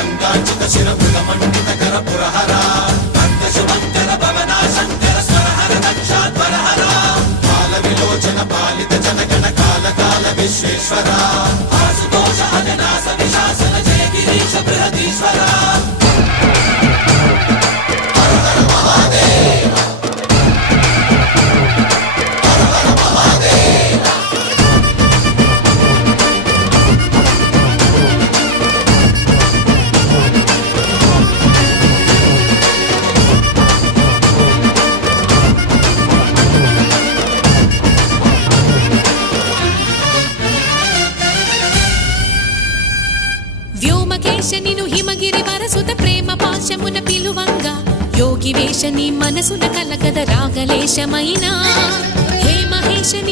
గంగాచిత శిరమృగమండిత కర పురహర భక్త శుభంకర భవనా శంకర స్వరహర దక్షాధ్వరహర కాల విలోచన పాలిత జనగణ కాల కాల విశ్వేశ్వర ఆశుతోష అజనాస విశాసన జయ గిరీశ బృహదీశ్వర వ్యోమకేశనిను హిమగిరి వరసుత ప్రేమ పాశమున పిలువంగా యోగి వేషని మనసున కలగద రాగలేశమైనా హే మహేశని